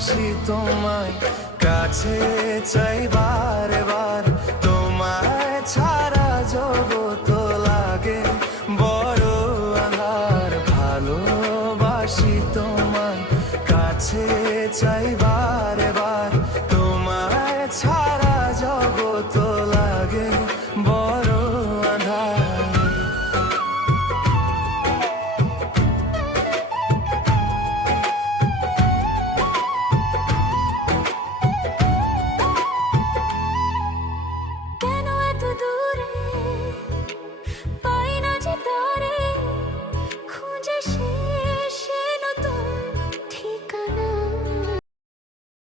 ভালোবাসি তোমায়, কাছে চাই বারে বার, তোমায় ছাড়া জগৎ লাগে বড় আঁধার। ভালোবাসি তোমায়, কাছে চাই বারে